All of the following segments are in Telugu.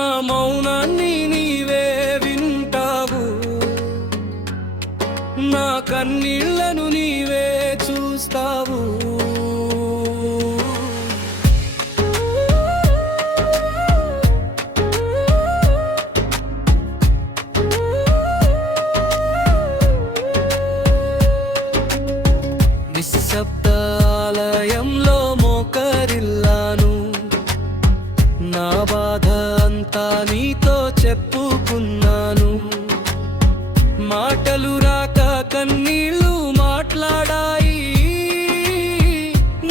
నా మౌనాన్ని నీవే వింటావు, నా కన్నీళ్లను నీవే చూస్తావు. నిశ్శబ్దాలయంలో మోకరిల్లాను, నా బాధ అంతా నీతో చెప్పుకున్నాను. మాటలు రాక కన్నీళ్ళు మాట్లాడాయి,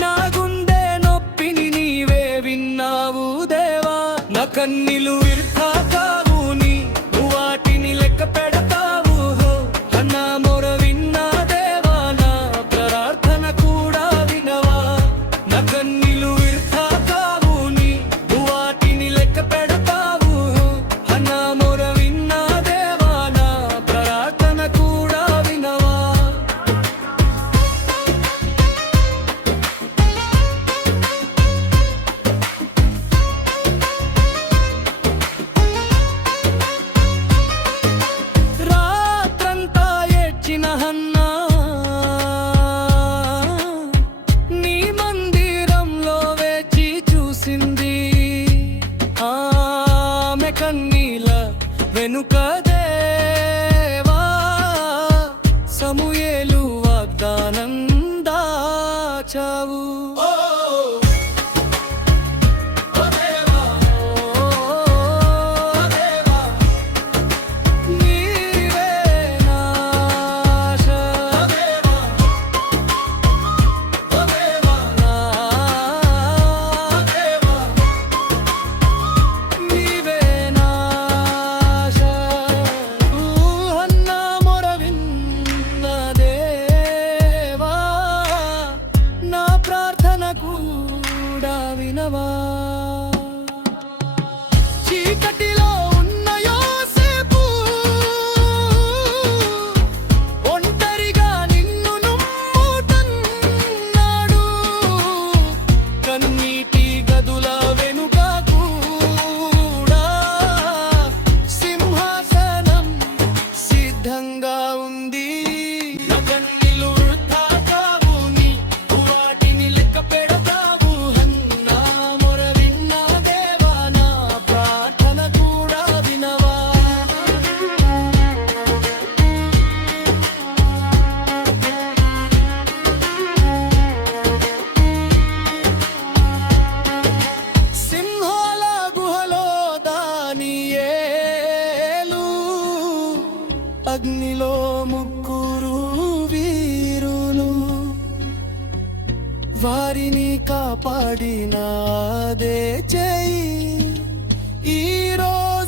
నా గుండె నొప్పిని నీవే విన్నావు దేవా. నా కన్నీళ్ళు విర్ధా కావు, నీవు వాటిని లెక్క పెడతావు. నా మొర విన్నా దేవా, నా ప్రార్థన కూడా వినవా. నా కన్నీళ్ళు విర్ధా కావు, నీవు వాటిని లెక్క పెడతావు. నా మొర విన్నా దేవా, నా ప్రార్థన కూడా వినవా. రాత్రంతా ఏడ్చిన హన్నా నీ మందిరంలో వేచి చూసింది. ఆమె కన్నీల వెనుక దేవా సమూయేలు వాగ్దానం దాచావు. నీవే నా ఆశ, నీవే నా ఆశ. హన్నా మొర విన్న దేవా, నా ప్రార్థన కూడా వినవా. చీకటిలో ఉన్న యోసేపు ఒంటరిగా నిన్ను నమ్ముతున్నాడు. కన్నీటి గదుల వెనుక కూడా సింహాసనం సిద్ధంగా ఉంది. నా కన్నీళ్లు వృథా కావు, నీవు వాటిని లెక్క పెడతావు. హన్నా మొర విన్నా దేవా, నా ప్రార్థన కూడా వినవా. సింహాల గుహలో దానియేలు, అగ్నిలో ముగ్గురు వీరులు, వారిని కాపాడినాదే చేయి. ఈ రోజు